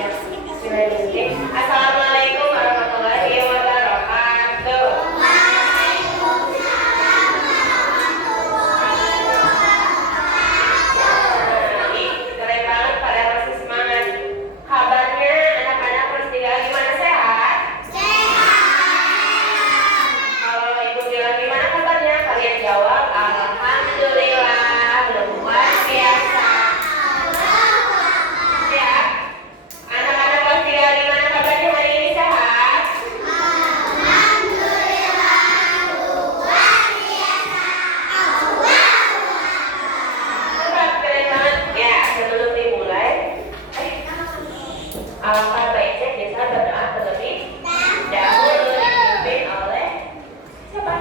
Assalamualaikum warahmatullahi wabarakatuh. Keren banget, pada masih semangat. Kabarnya anak-anak kelas 3 gimana, sehat? Kalau ibu bilang gimana kabarnya, kalian jawab alhamdulillah, luar biasa. Sehat? Anak-anak kelas 3 gimana kabarnya hari ini, sehat? Keren banget. Ya, sebelum dimulai, alangkah baiknya kita berdoa terlebih dahulu, dipimpin oleh siapa?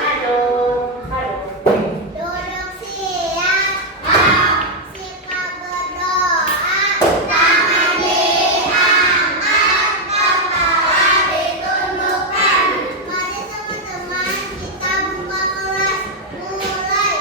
Hanum. Duduk siap, sikap berdoa, tangan diangkat, kepala ditundukkan. Mari teman-teman kita buka kelas, mulai.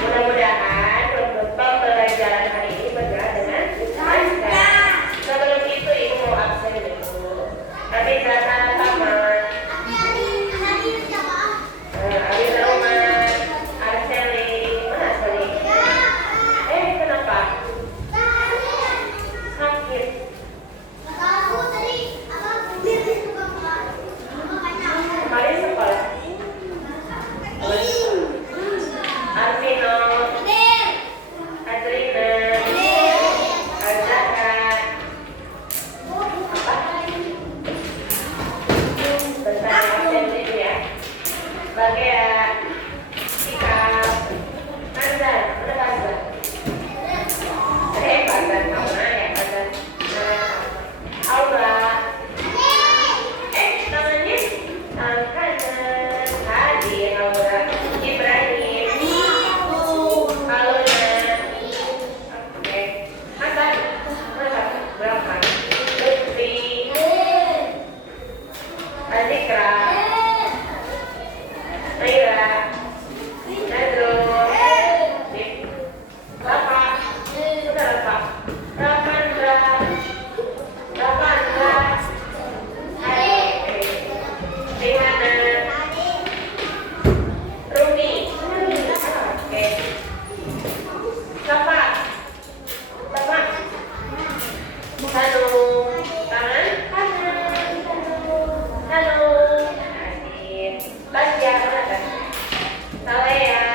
Mudah-mudahan pembelajaran hari ini berjalan dengan lancar. Sebelum itu ibu mau absen dulu. Tapi silakan taman. Abi Roman, Arseli, mana Arseli? Kenapa? Sakit. Kemarin sekolah. Arvino, Adrina, Arzaka, apa? Bentar absen dulu ya. Bagea, Sikap, Azan, mana Azan? Azan, Aura ya, Azan. Aura. Tangannya tangan kanan. Hadir Aura. Ibrahim. Aluna. Oke. Hasan. Mana? Berapa? Lutfi. Azikra. Naira. Nazrul. Bapak. Sudah Bapak. Rapandra. Rapandra. Rihana. Rumi. Oke. Bapak. Bapak. Halo. Tangan kanan. Halo. Hadir. Basya, mana kan? Salea.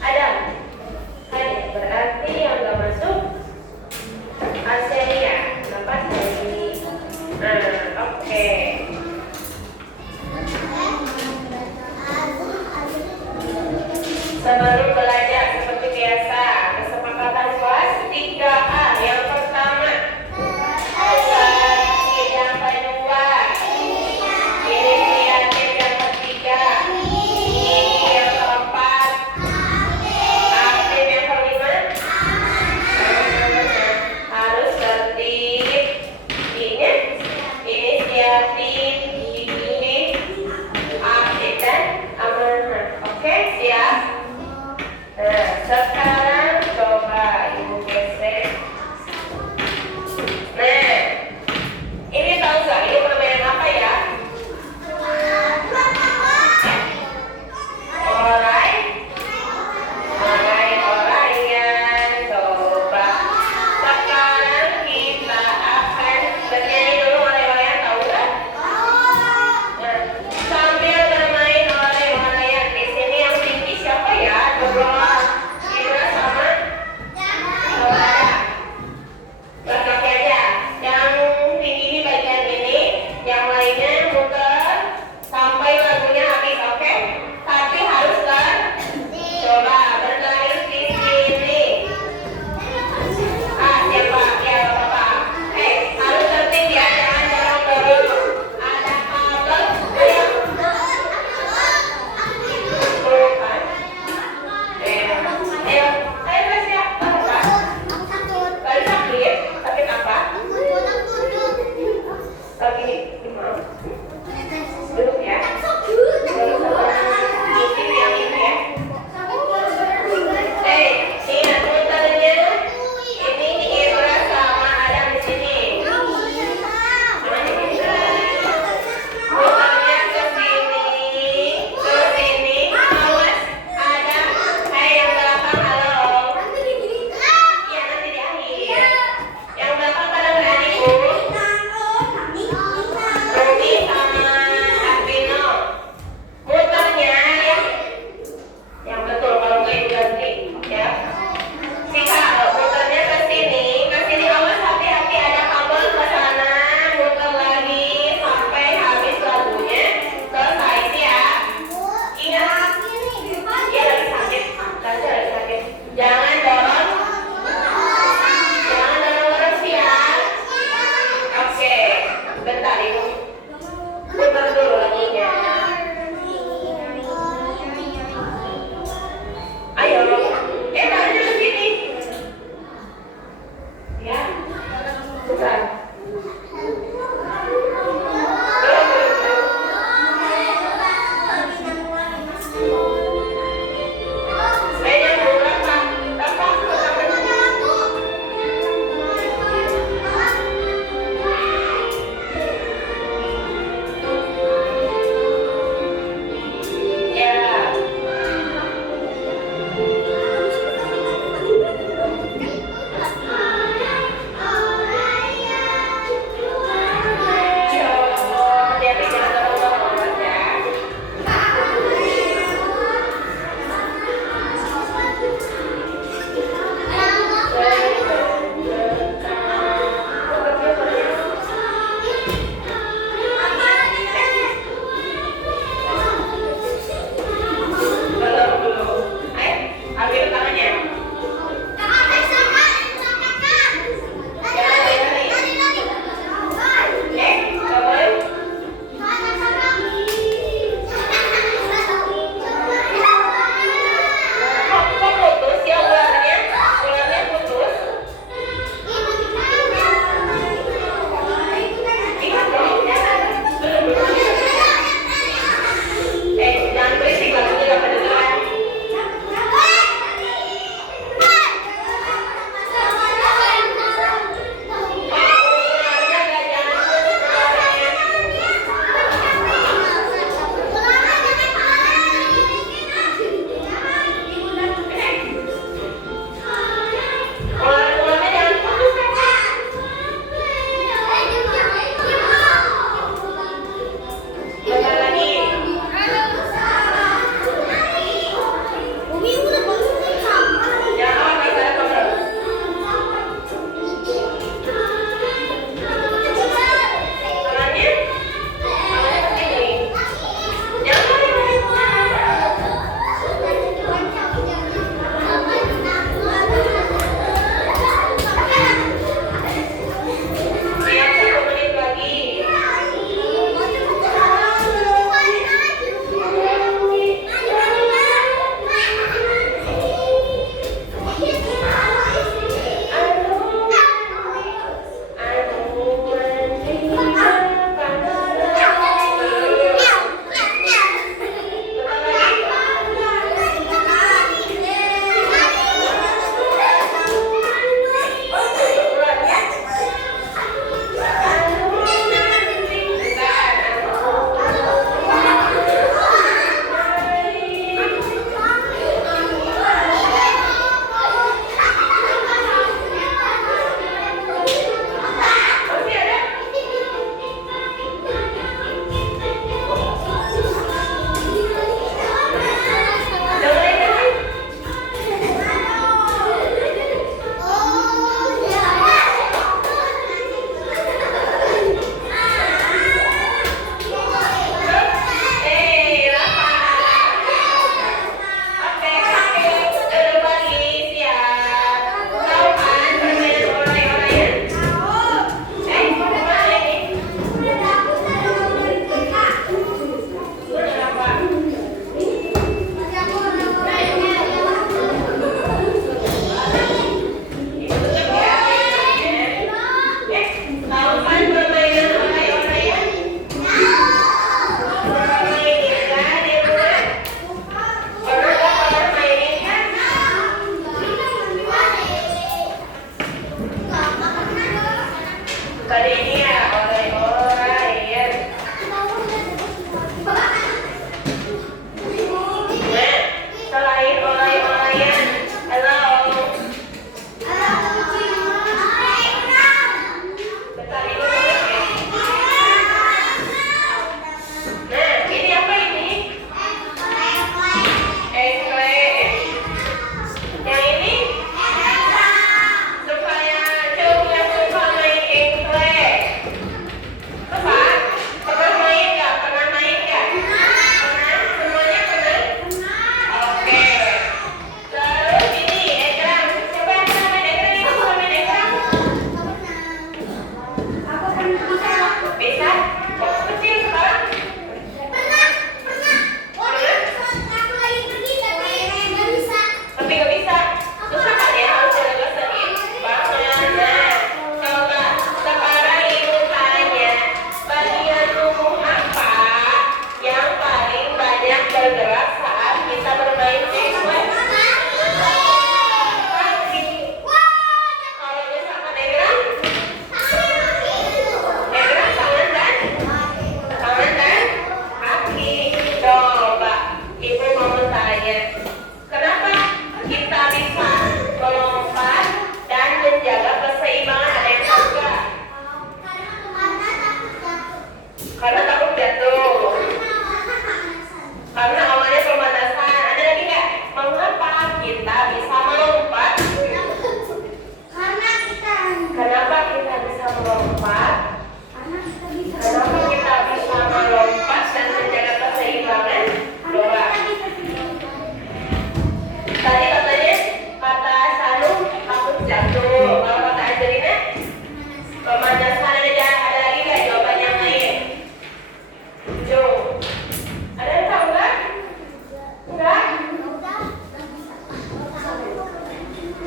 Adam. Hadir. Berarti yang gak masuk Arselia. Lepas lagi. Oke. Sebelum belajar seperti biasa, kesepakatan kelas 3A yang pertama, yang kedua, inisiatif yang ketiga, ini yang keempat, aktif yang kelima, harus tertib, inisiatif, ini aktif dan amanah. Oke, siap?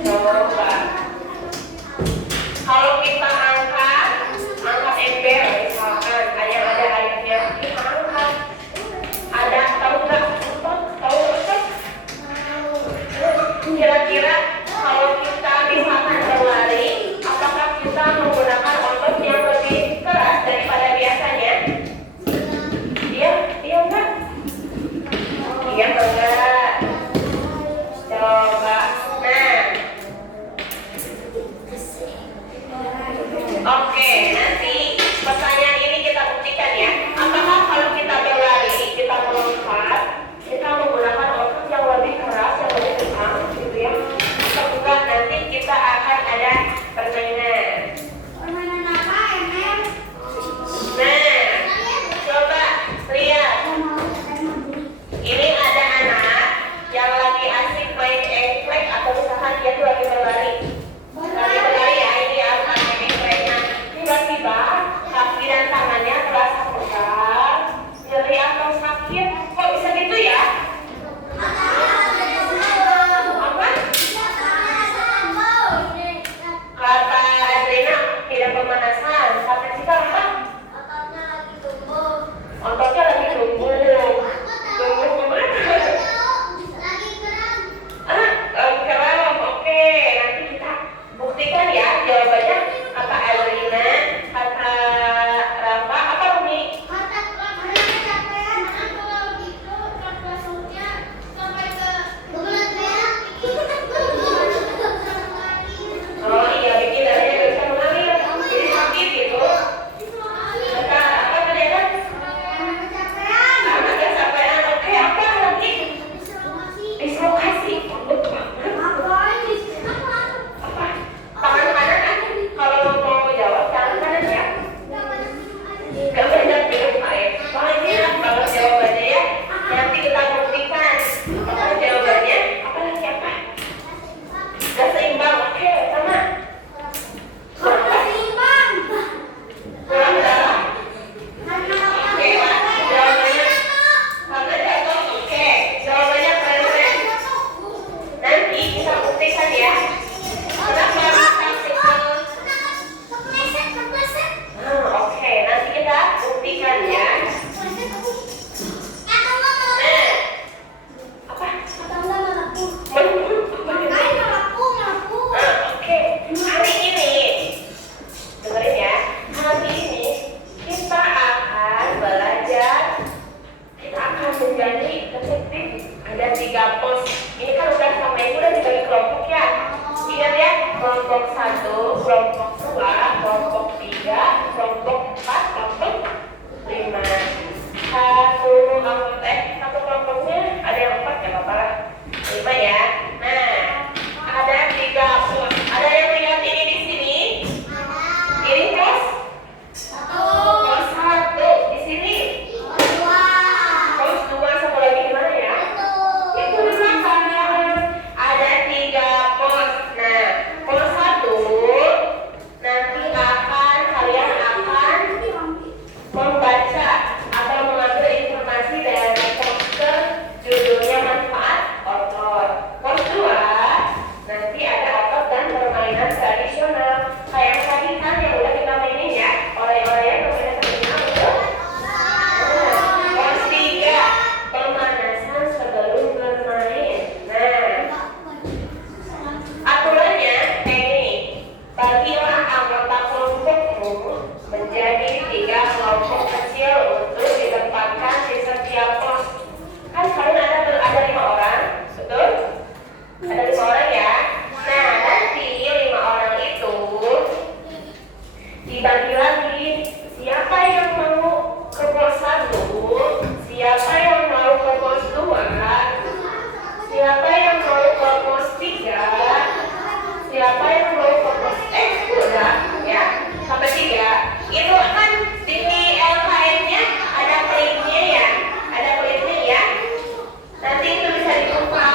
Coba. Kalau kita angkat ember misalkan, ada ayatnya kita angkat. Ada tahu nggak? Tahu nggak? Kira-kira kalau kita misalkan berlari, apakah kita menggunakan otot yang lebih keras daripada biasanya? Iya enggak? Iya enggak? Coba. Nah, oke, nanti pertanyaan ini kita buktikan ya. Apakah kalau kita berlari, kita melompat, kita menggunakan otot yang lebih keras, yang lebih kencang, gitu ya? Atau enggak? Nanti kita akan ada permainan. Permainan apa, Emel? Nah, coba lihat. Ini ada anak yang lagi asik main engklek atau misalkan dia tuh lagi berlari. Lagi berlari ya, ini apa engklek. Nah, tiba-tiba kaki dan tangannya terasa pegal, nyeri atau sakit. Kok bisa gitu ya? Apa? Kata Adrina tidak pemanasan. Kata Cika apa? Ototnya lagi tumbuh. Tumbuh kemana? Keram. Oke, nanti kita buktikan ya jawabannya. Kata Adrina, kata Rafa, apa Rumi? Oh iya, bikin darahnya gak bisa mengalir. Jadi sakit gitu. Kata apa tadi kan? Anak kecapean. Oke, apa lagi? Dislokasi. Apa? Tangan kanan kan? Kalau mau jawab tangan kanan ya. Gak banyak minum air. Banyak banget jawabannya ya. Nanti kita buktikan. Apa jawabannya? Apa lagi apa? Gak seimbang. Oke, sama. Kurang darah. Oke, Mas. Jawabannya karena jatuh. Oke, jawabannya keren-keren. Nanti kita buktikan ya. Kenapa bisa pukul? Oke, nanti kita buktikan ya. Nah, apa? Oke, hari ini dengerin ya. Hari ini kita akan belajar. Kita akan menjadi detektif. Ada 3 pos. Ini kan udah sama ibu udah dibagi kelompok ya. Ingat ya, kelompok 1, kelompok 2, kelompok 3, kelompok 4, kelompok 5. Satu kelompoknya ada yang 4 ya apa lah. 5 ya. Nah, ada 3 pos. Ada yang lihat ini di sini? Ini pos? Pos 1 di sini. Pos 2 satu lagi di mana ya? Itu di belakang. Ada 3 pos. Nah, pos 1 nanti kalian akan membaca atau mengambil informasi dari poster judulnya manfaat otot. Pos 2 nanti ada otot dan permainan tradisional. Kayak tadi kan yang udah kita mainin ya, oleh-oleh permainan tradisional betul? Pos 3 pemanasan sebelum bermain. Nah, aturannya kayak gini. Bagilah anggota kelompokmu menjadi 3 kelompok kecil untuk ditempatkan di setiap pos. Kan kalian ada 5 orang, betul? Ada 5 orang ya. Nah, nanti 5 orang itu dibagi lagi. Siapa yang mau ke pos 1? Siapa yang mau ke pos 2? Siapa yang mau ke pos 3? Siapa yang mau ke pos udah ya sampai 3. Itu kan di LKM-nya ada printnya ya, ada printnya ya. Nanti itu bisa dibuka.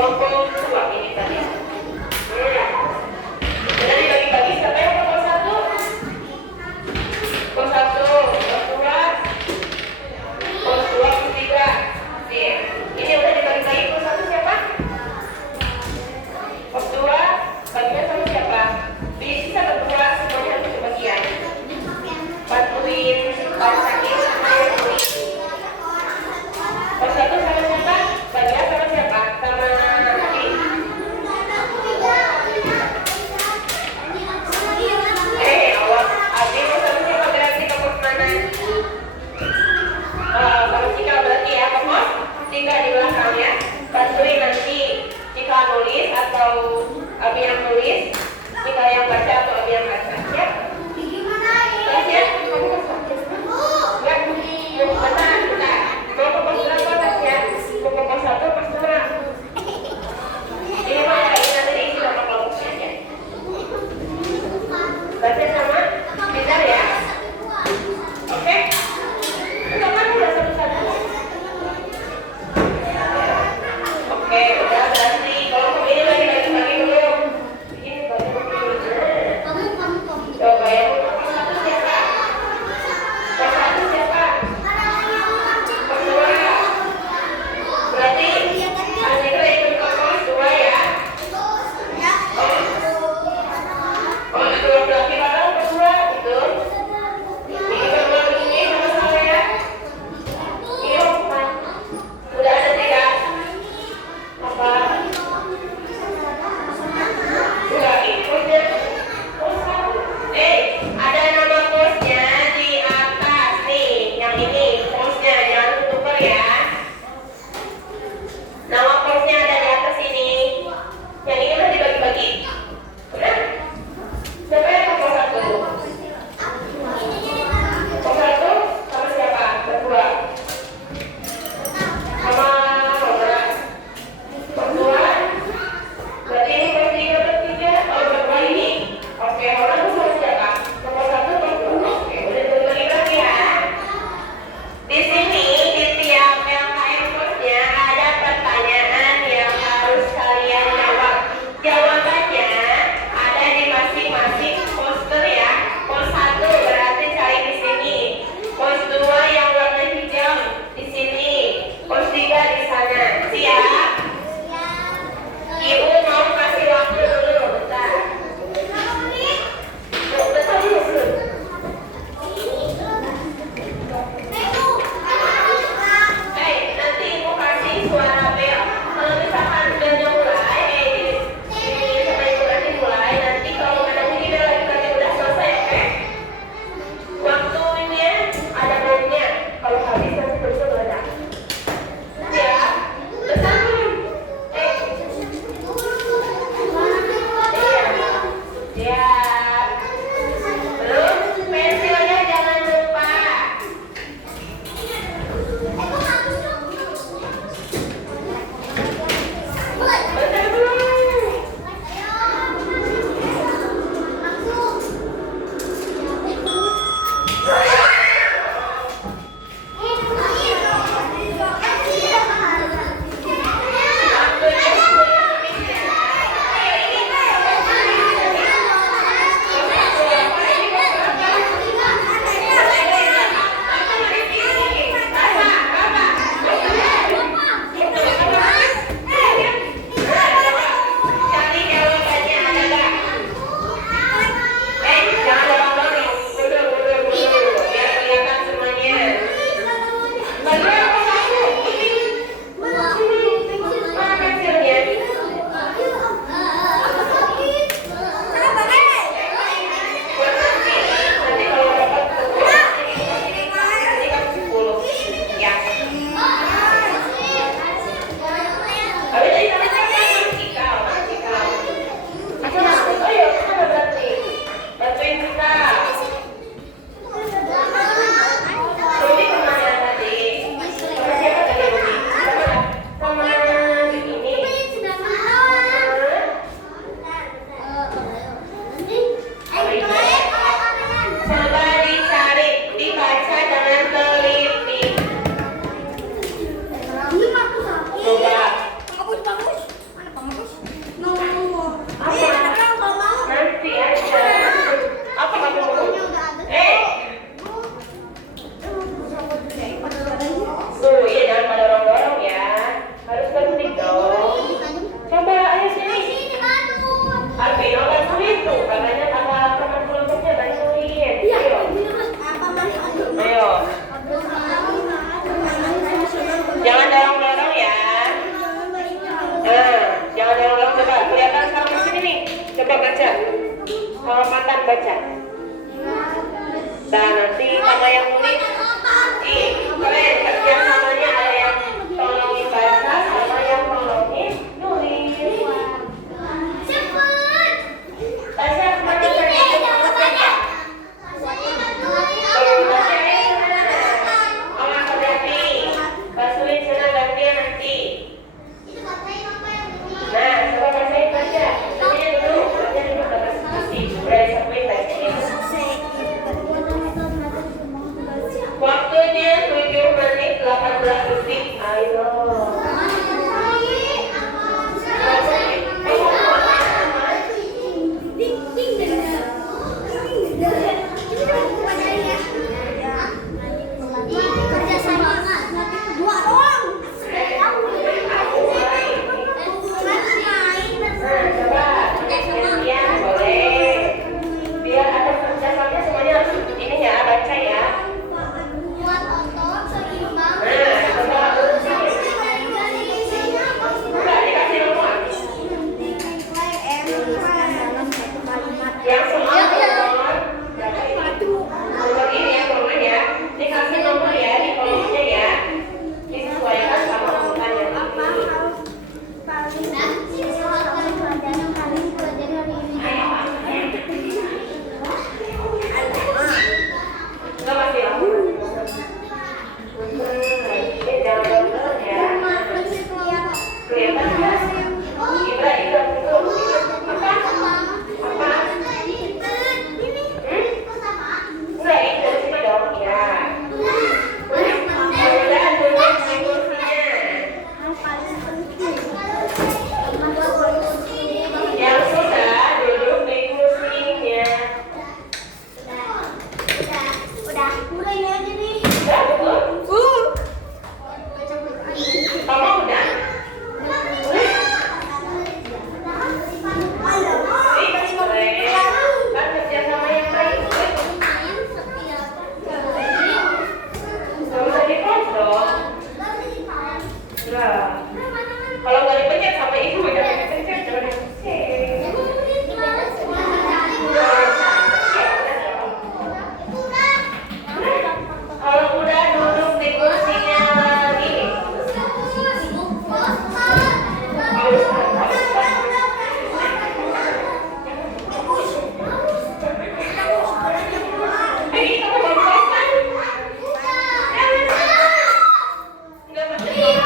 kelompok 2 ini tadi. Sudah dibagi-bagi, siapa yang kelompok 1? Kelompok 1, kelompok 2, kelompok 3. Nih, ini udah dibagi-bagi. Kelompok 1 siapa? Kelompok 2, bagian sama siapa? Bisa berdua, semuanya harus kebagian. Bantuin bacain sama yang tulis. Kelompok 1 sama siapa? Bagian sama siapa? Sama Adi. Awas, Adi mau sama siapa berarti kelompok mana? Kalau Cika berarti ya kelompok 3 di belakang ya. Bantuin nanti Cika nulis atau Abi yang nulis, Cika yang baca atau Abi yang baca ya. Terus ya, kamu enggak, bentar. Mau kelompok berapa tasnya? Mau kelompok 1 pas 2. Ini mah ini nanti diisi sama kelompoknya ya. Baca sama pintar ya. Oke? Enggak kan udah satu-satu. Oke, udah berarti kelompok ini lagi bagi-bagi belum? Ini bagi-bagi dulu. Coba ya, kelompok 1 siapa? Kelompok 1 siapa? Kelompok 2. Berarti Adi itu ikut kelompok 2 ya. Oh, itu laki-laki mana kelompok 2 gitu. Ini kelompok ini sama-sama ya. Ini kelompok. Udah ada 3. Apa? Kalau Matan baca. Dan nanti sama yang nulis, kalian kerjasamanya ada yang tolongin baca, sama yang tolongin nulis. Baca semuanya kerja baca. Basuhin sana gantian nanti. Nah, coba bacain baca. Bacanya dulu dapat diskusi. Udah disampaikan tadi. Waktunya 7 menit 18 detik. Ayo. Kalau nggak dipencet sama ibu, jangan dipencet, jangan dipencet. Kalau udah duduk di kursinya lagi. Ini kamu baru kan? Nggak betul.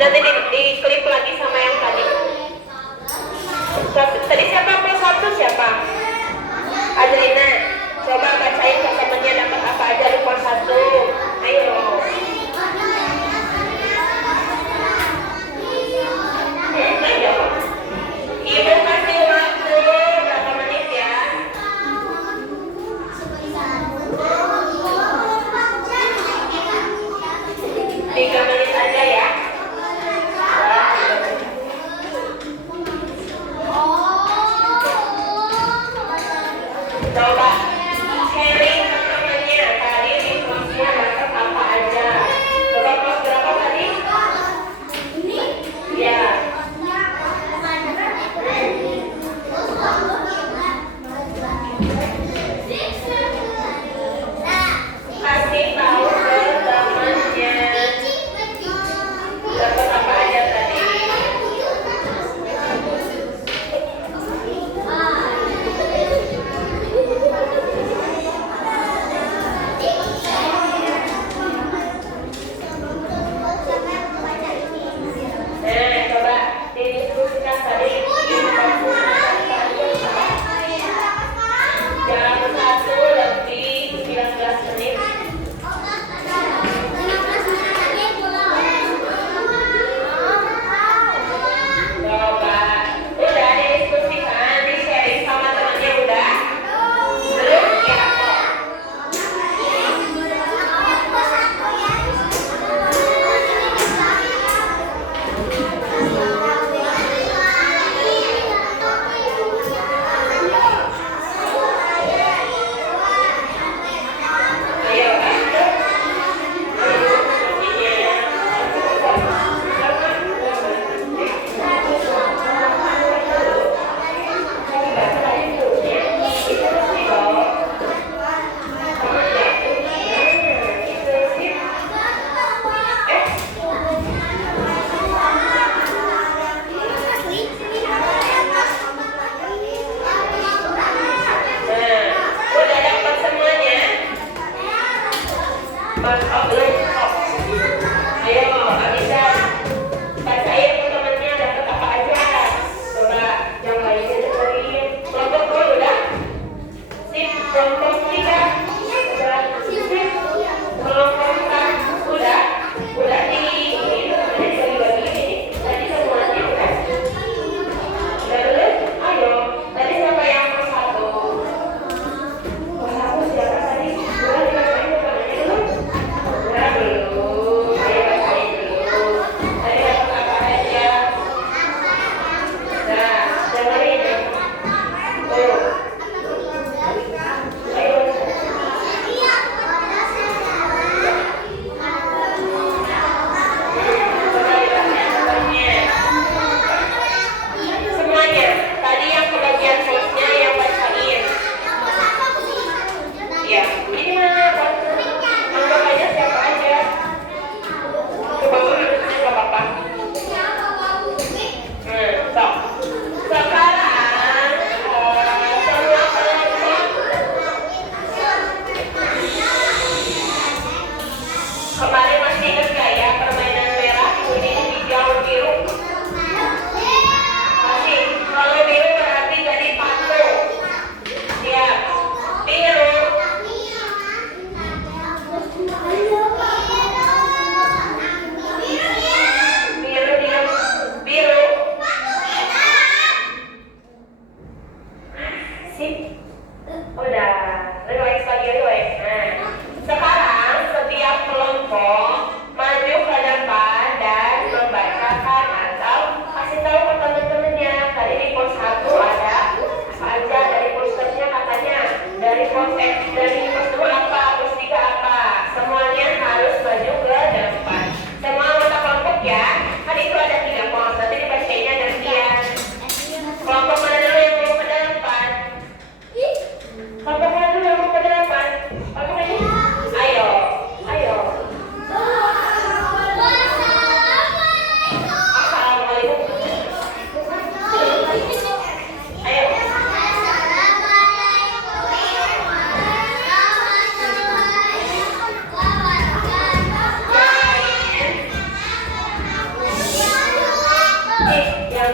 Nanti di klip lagi sama yang tadi. Tadi siapa plus 1 siapa? Adrina. Coba bacain ke temennya dapat apa aja di plus 1. Ayo. Ayo. Ibu kasih waktu berapa menit ya? 3 menit aja ya. Coba sharing ke temannya tadi di sosmed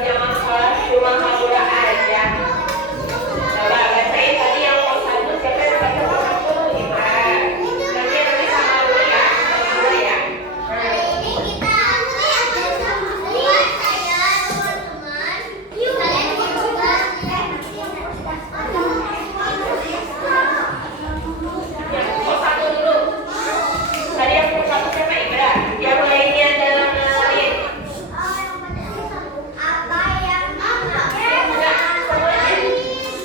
jangan cuma kabura aja. Coba bacain tadi yang pos 1 siapa yang baca pos 1? Iman. Nanti sama lu ya, sama gue ya. Hari ini kita lihat saya teman-teman. Kalian coba Yang pos 1 dulu. Tadi yang pos 1 siapa? Ibra. Yang lainnya dalam mengalir. apa yang Enggak, semuanya.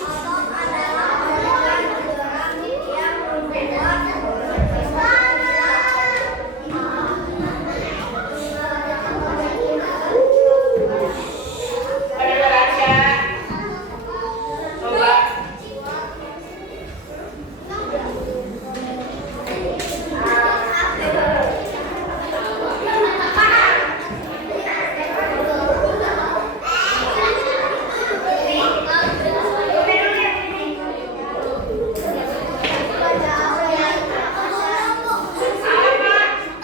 otot adalah organ gerak yang membuat Pada neraca. Coba.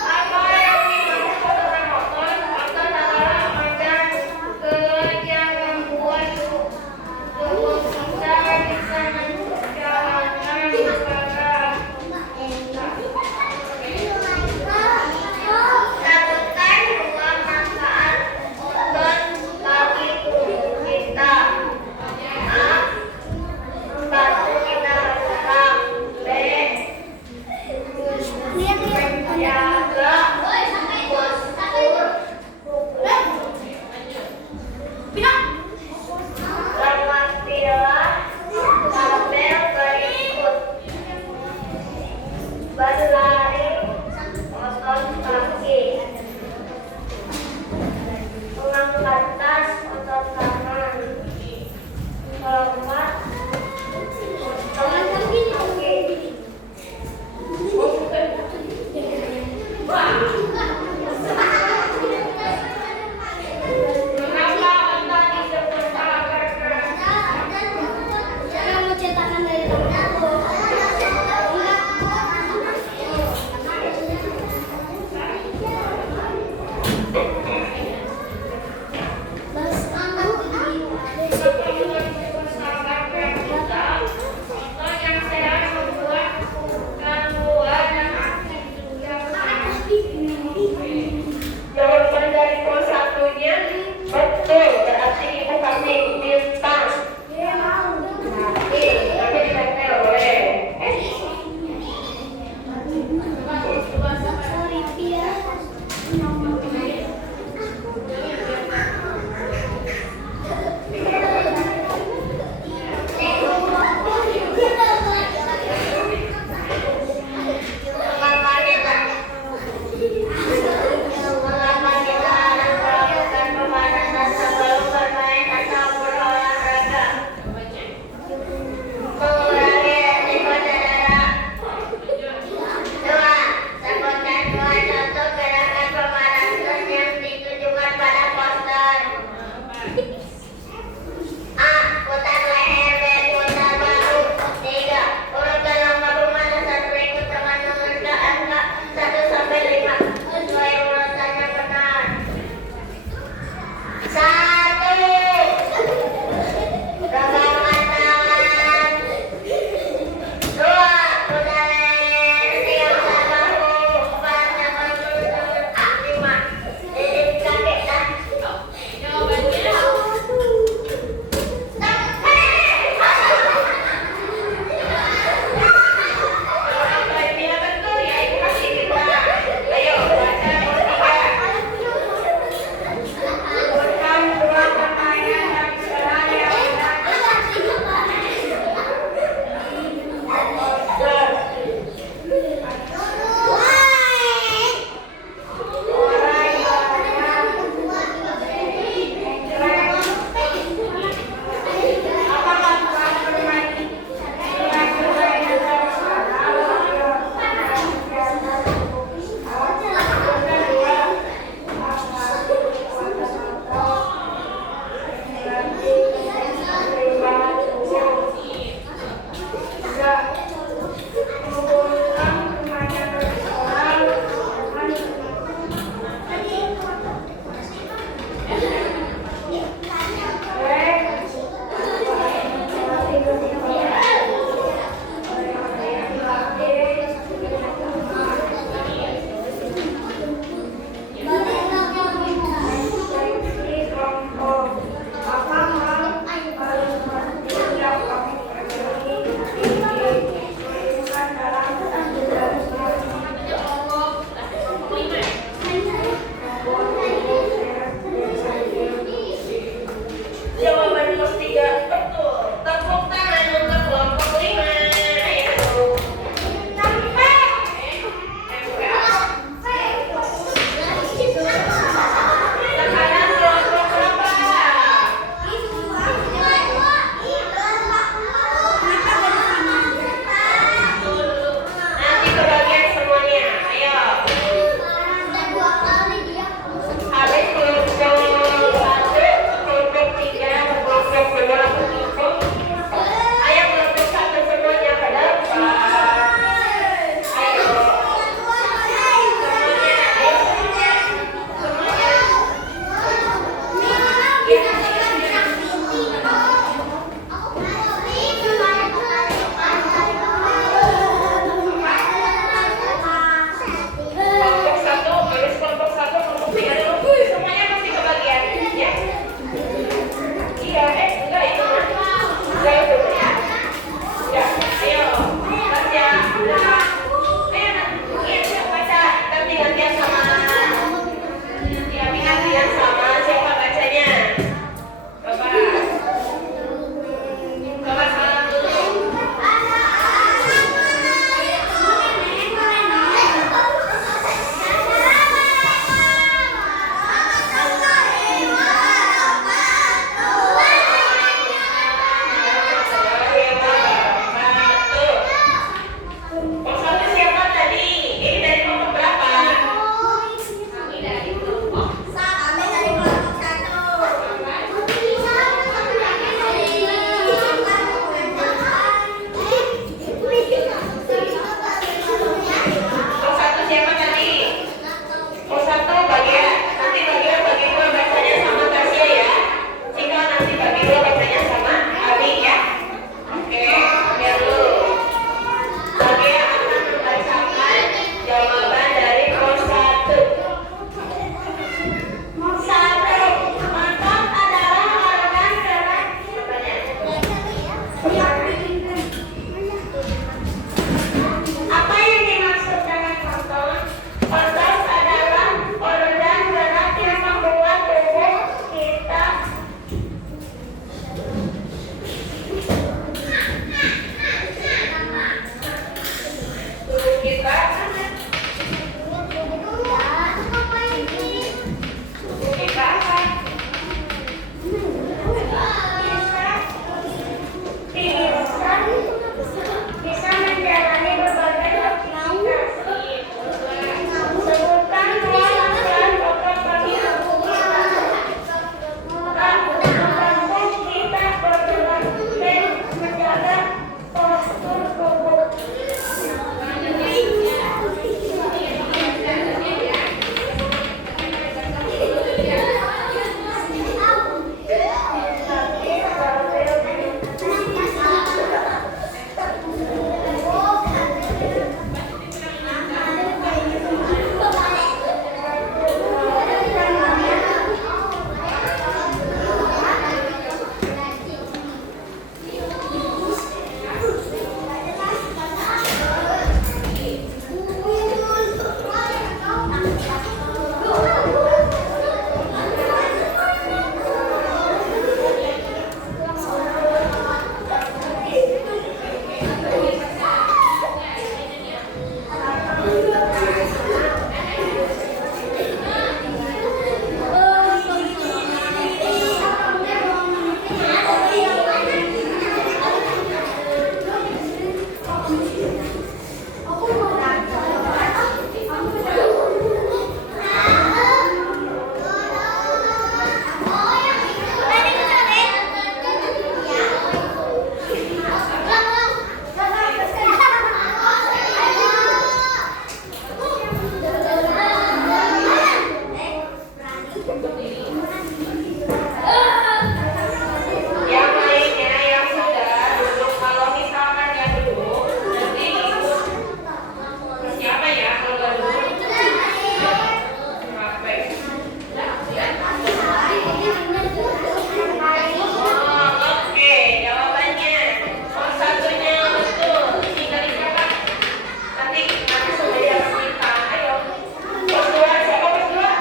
Apa yang dimaksud dengan motor? Motor adalah organ gerak yang membuat tubuh kita bisa menjalankan segala Lakukan dua manfaat otot bagi tubuh kita. A. Membantu kita bergerak. B. Menjaga postur tubuh. Lewatilah tabel berikut. Berlari, otot kaki. Mengangkat tas, otot tangan. Melompat, otot kaki. Mengapa otot disebut otot? Saya mau cetakan dari temen aku. Bas angkat Otot yang sehat membuat gangguan dan Jangan lupa dari pos 1-nya. Betul, berarti ibu kasih bintang. Nanti ditempel boleh. sorry Pia. Mengapa kita harus melakukan pemanasan sebelum bermain atau berolahraga? Mengurangi resiko cedera. 2. Sebutkan 2 contoh gerakan pemanasan yang ditunjukkan pada poster. A. Putar leher. B. Putar bahu. 3. Urutkan langkah pemanasan berikut dengan mengangkat angka 1 sampai 5 sesuai urutan yang benar. 1. Genggaman tangan. 2. Putar leher. 3. Putar bahu. 4. Jangan lurus. 5. Lilit kaki dan Bila betul ya ibu kasih bintang. Ayo baca pos 3. Yang lainnya yang sudah duduk, kalau misalkan nggak duduk, nanti ikut siapa ya kalau nggak duduk? Capek. Oh, oke, jawabannya. Oh, satunya yang betul. Tinggal siapa? Nanti sudah di atas kita. Ayo. Berdua, siapa berdua?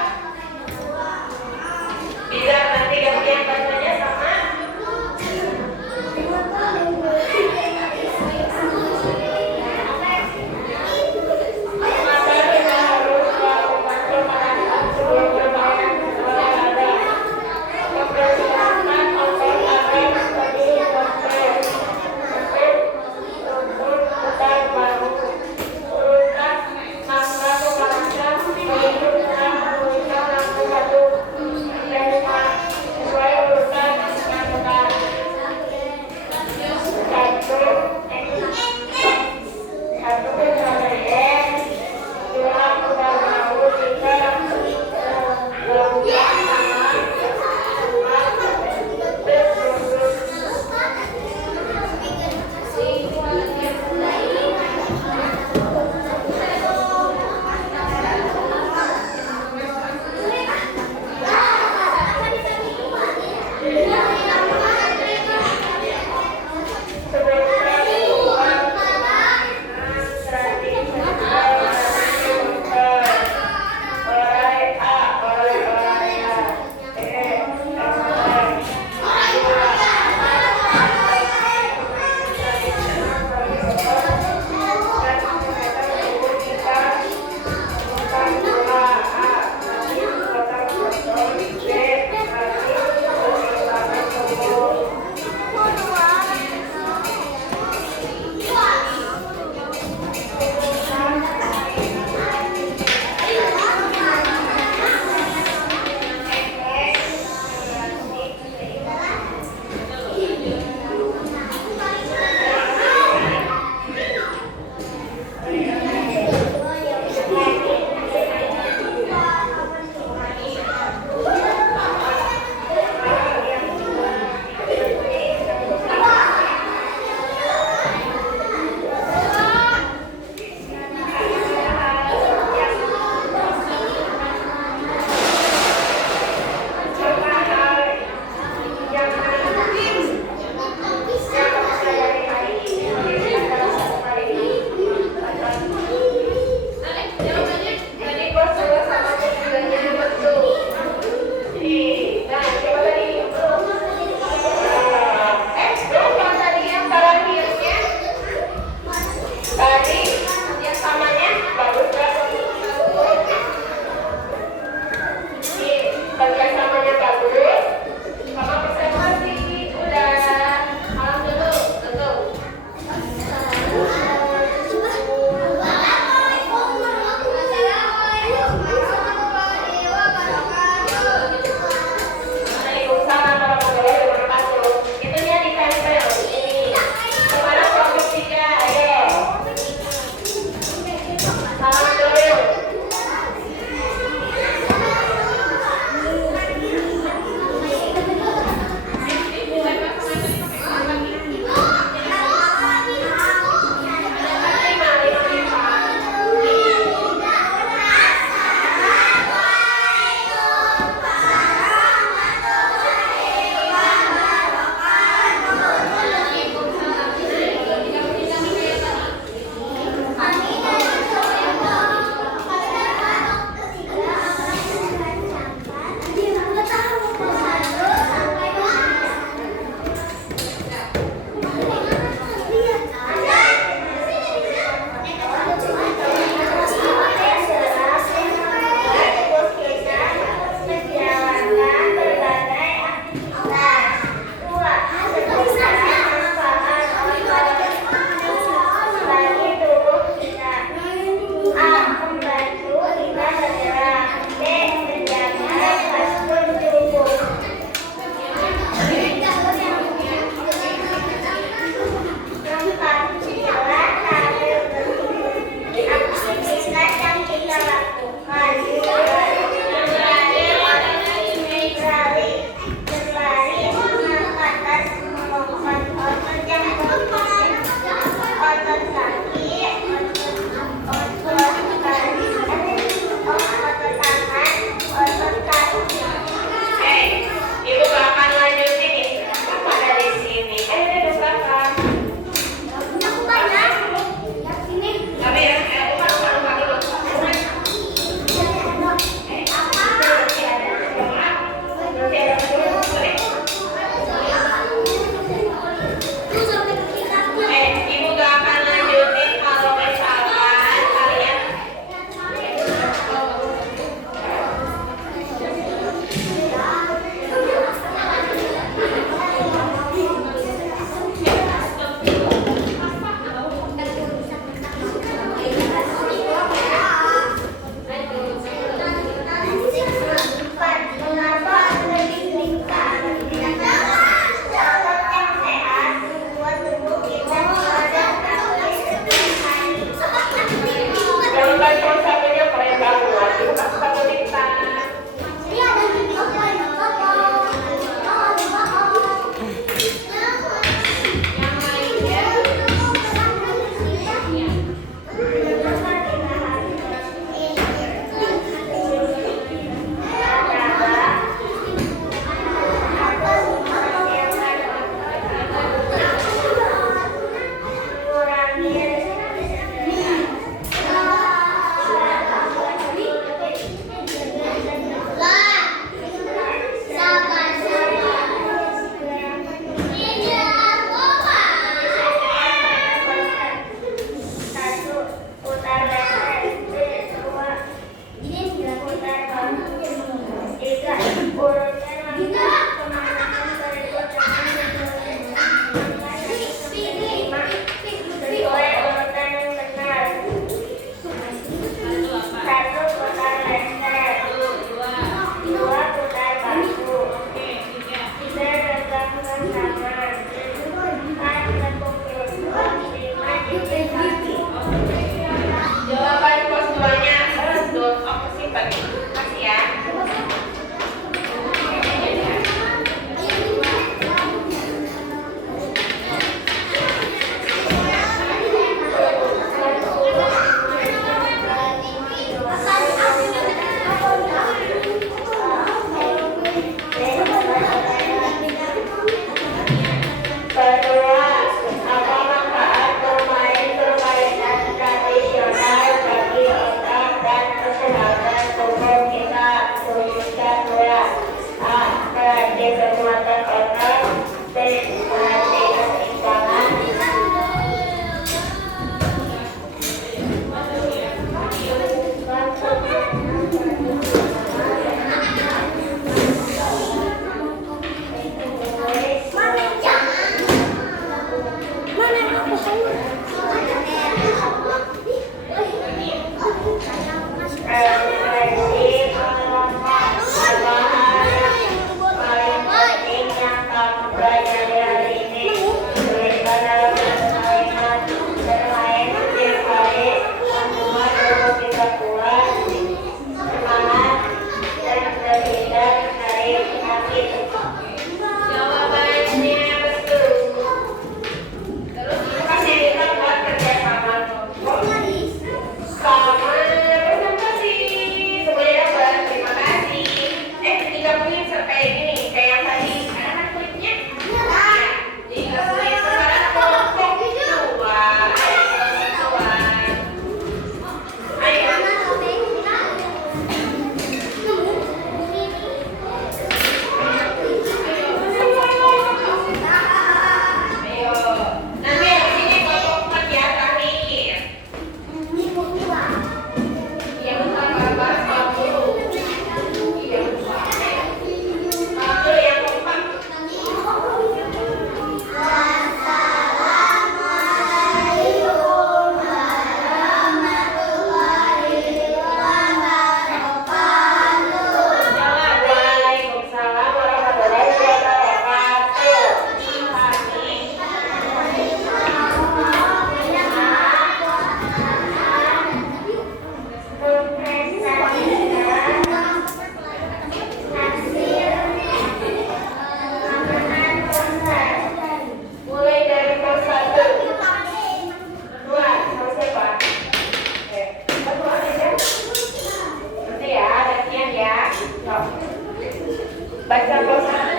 Baca kosan.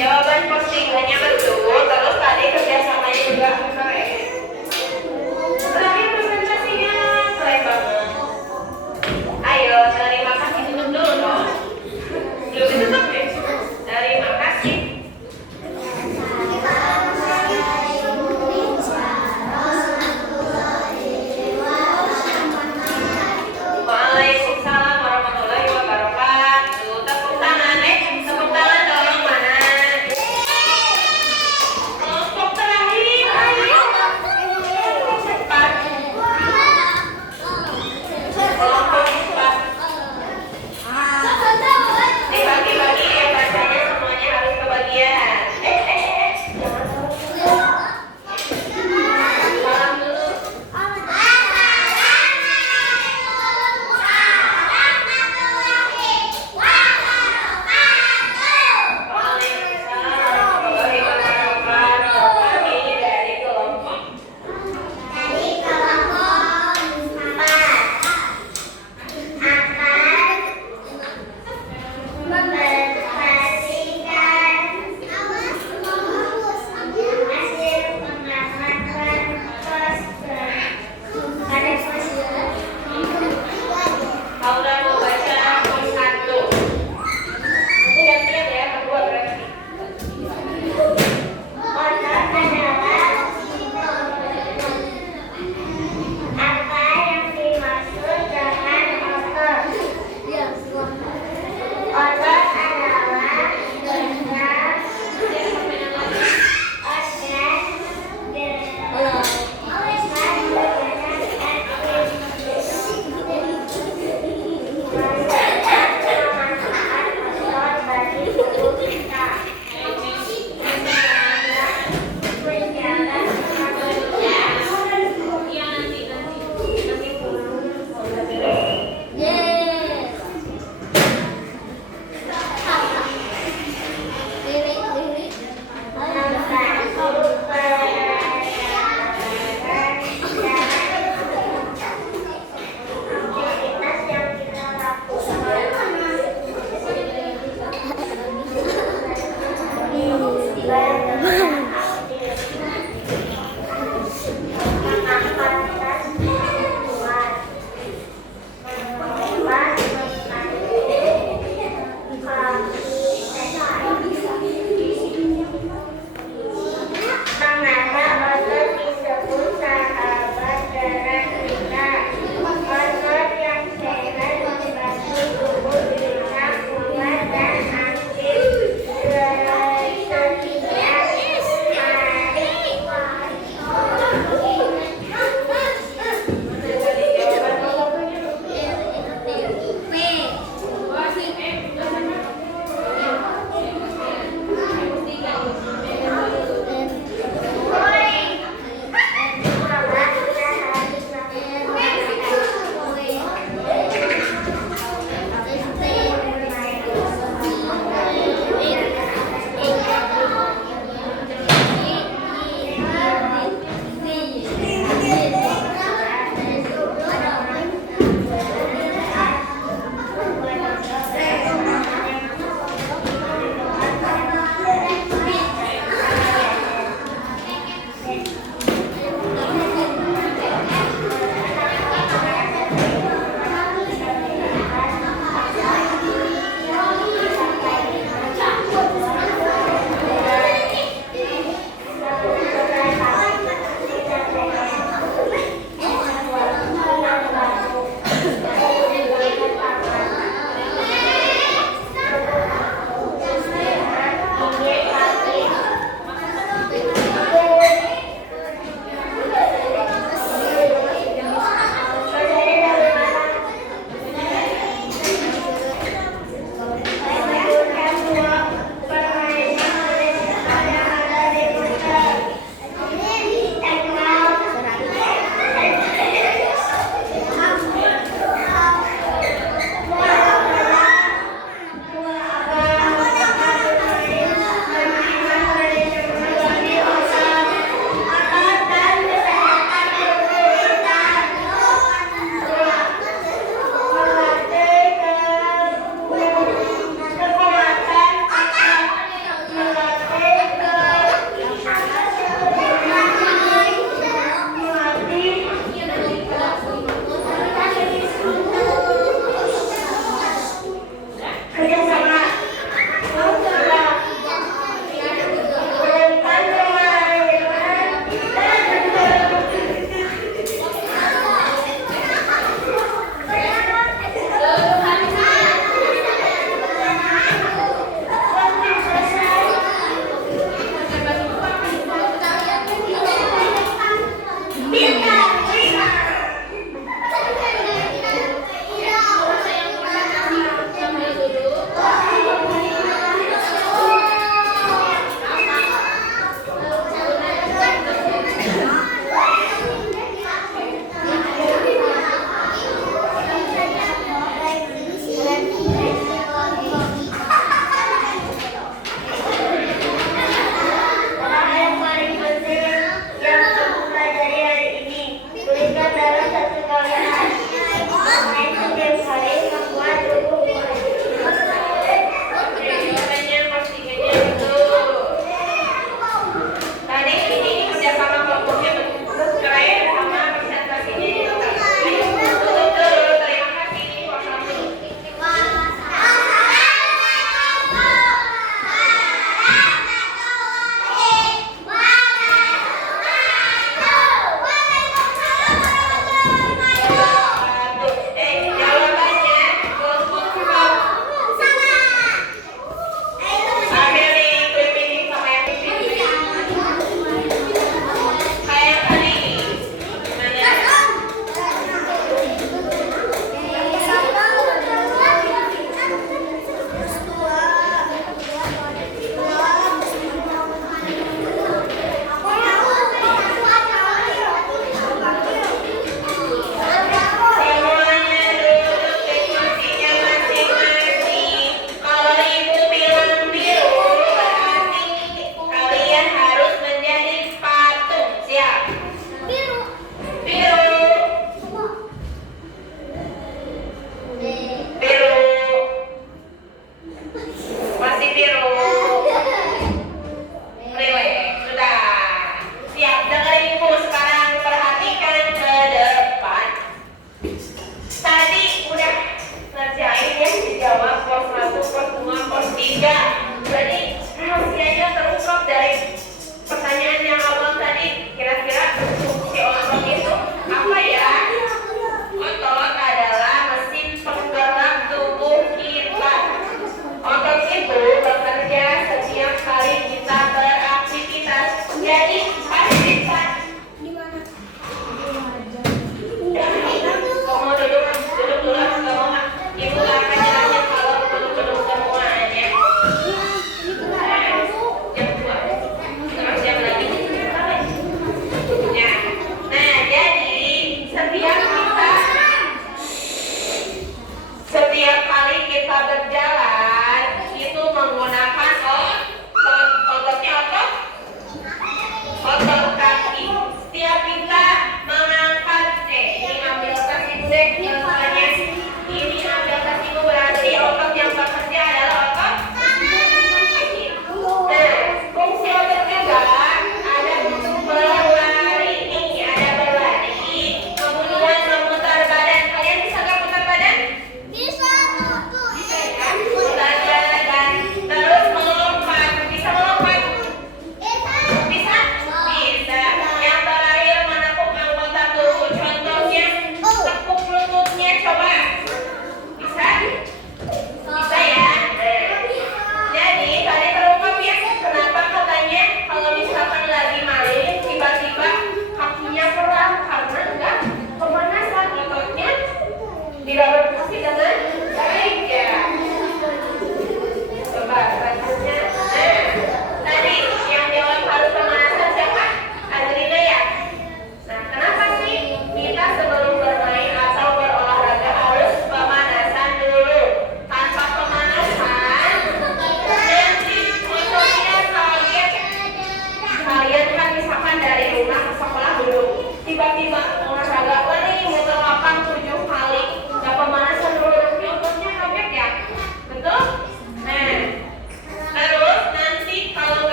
Jawaban postingannya betul, terus tadi kerjasamanya juga keren. Terakhir presentasinya keren banget. Ayo, terima kasih tutup dulu dong. Belum ditutup ya? Terima kasih. Waalaikumsalam warahmatullahi wabarakatuh. Tepuk tangan, tepuk tangan dong, mana? Kelompok terakhir, ayo. Cepat. Kelompok cepat. Dibagi-bagi ya, bacanya semuanya harus kebagian. Salam dulu. Waalaikumsalam warahmatullahi wabarakatuh. Kami dari kelompok Memberi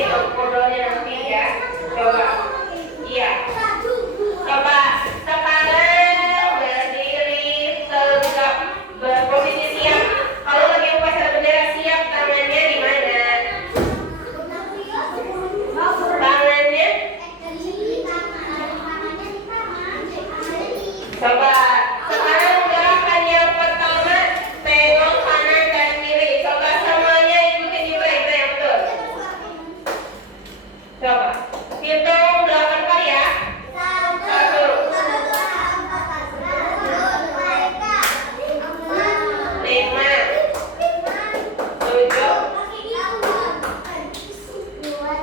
jadi ngobrolnya nanti ya. Coba. Iya. Coba sekarang berdiri tegak berposisi siap. Kalau lagi upacara bendera siap, tangannya di mana? Tangannya. Coba sekarang gerakan yang pertama, tengok kanan dan kiri. Coba semuanya ikutin juga itu yang betul. Coba hitung 8 kali ya. 1, 5, 7,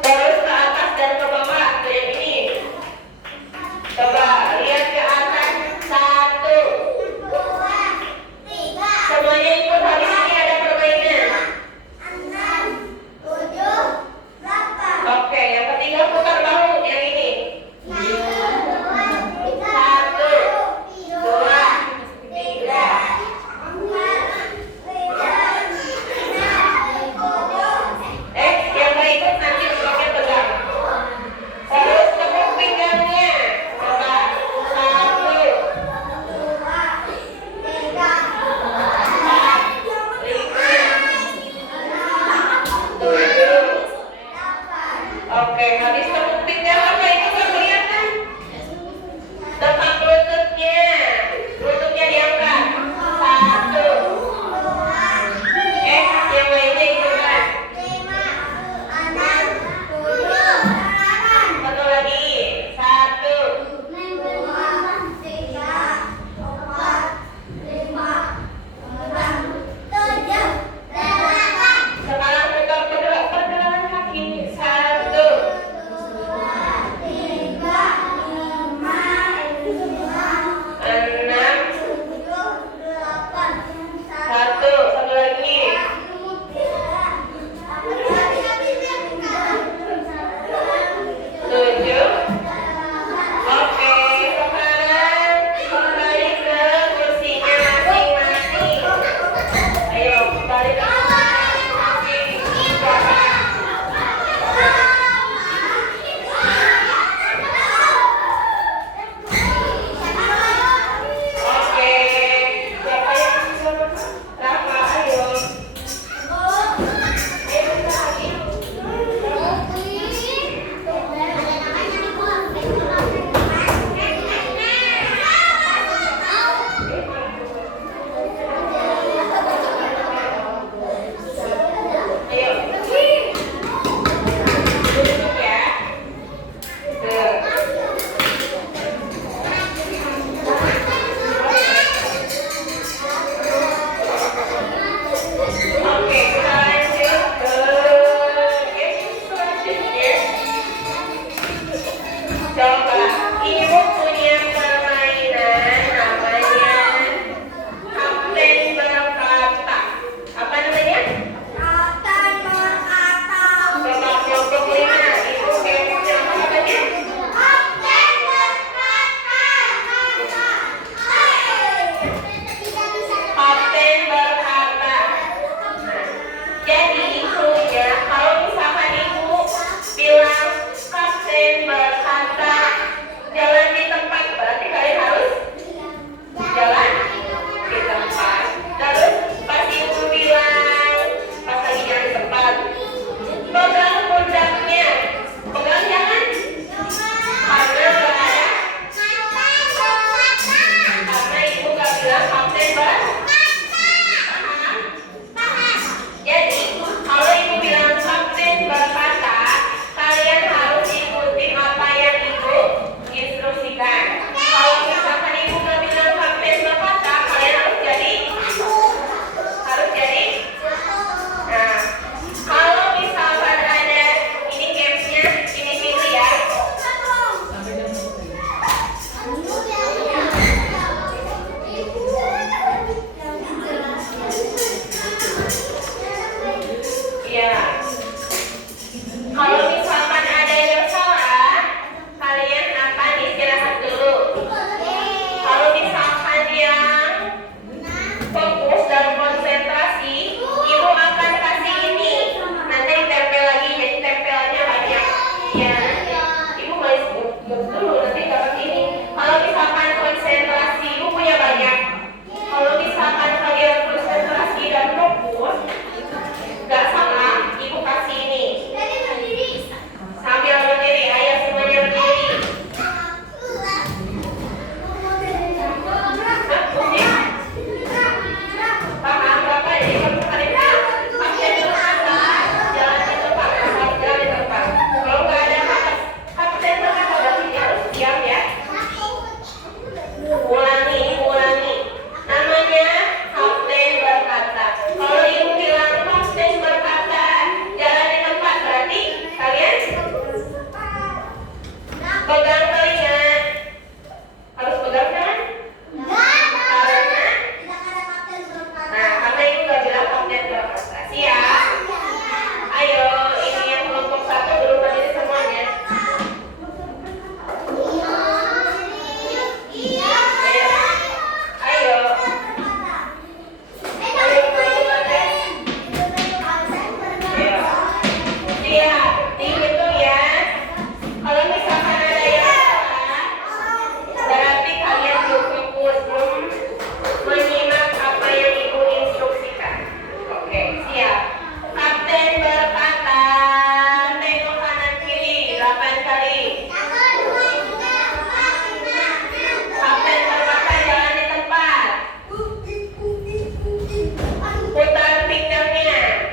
terus ke atas dan ke bawah. Tuh yang ini. Coba lihat ke atas. 1. Semuanya ikut, habis ini ada permainan. Oke, yang ketiga putar bahu yang ini. 1, 2, 3. Yang nggak ikut nanti bloknya pegang. Terus tepuk pinggangnya. Coba 1, 7. Oke, habis tepuk pinggang apa itu kan kelihatan? Tepak lututnya. Lututnya diangkat. 1. Yang lainnya ikutan. Satu lagi. 1. Sekarang putar pergerakan kaki. 1. Siap, dihitung ya. Kalau misalkan ada yang salah, berarti kalian belum fokus, belum menyimak apa yang ibu instruksikan. Oke, siap. Kapten berkata, tengok kanan kiri 8 kali. Kapten berkata, jalan di tempat. Putar pinggangnya.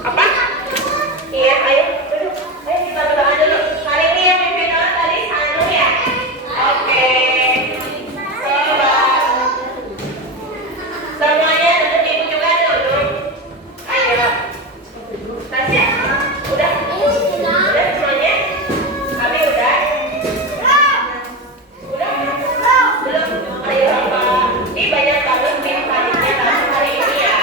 Apa? Iya, ayo duduk. Ayo kita berdoa dulu. Hari ini yang pimpin doa tadi Sanu ya? Oke. Coba. Semuanya duduk, ibu juga duduk. Ayo. Tasya, udah? Udah semuanya? Kami udah? Udah? Belum? Ayo Bapak. Ini banyak banget tim panitia hari ini ya.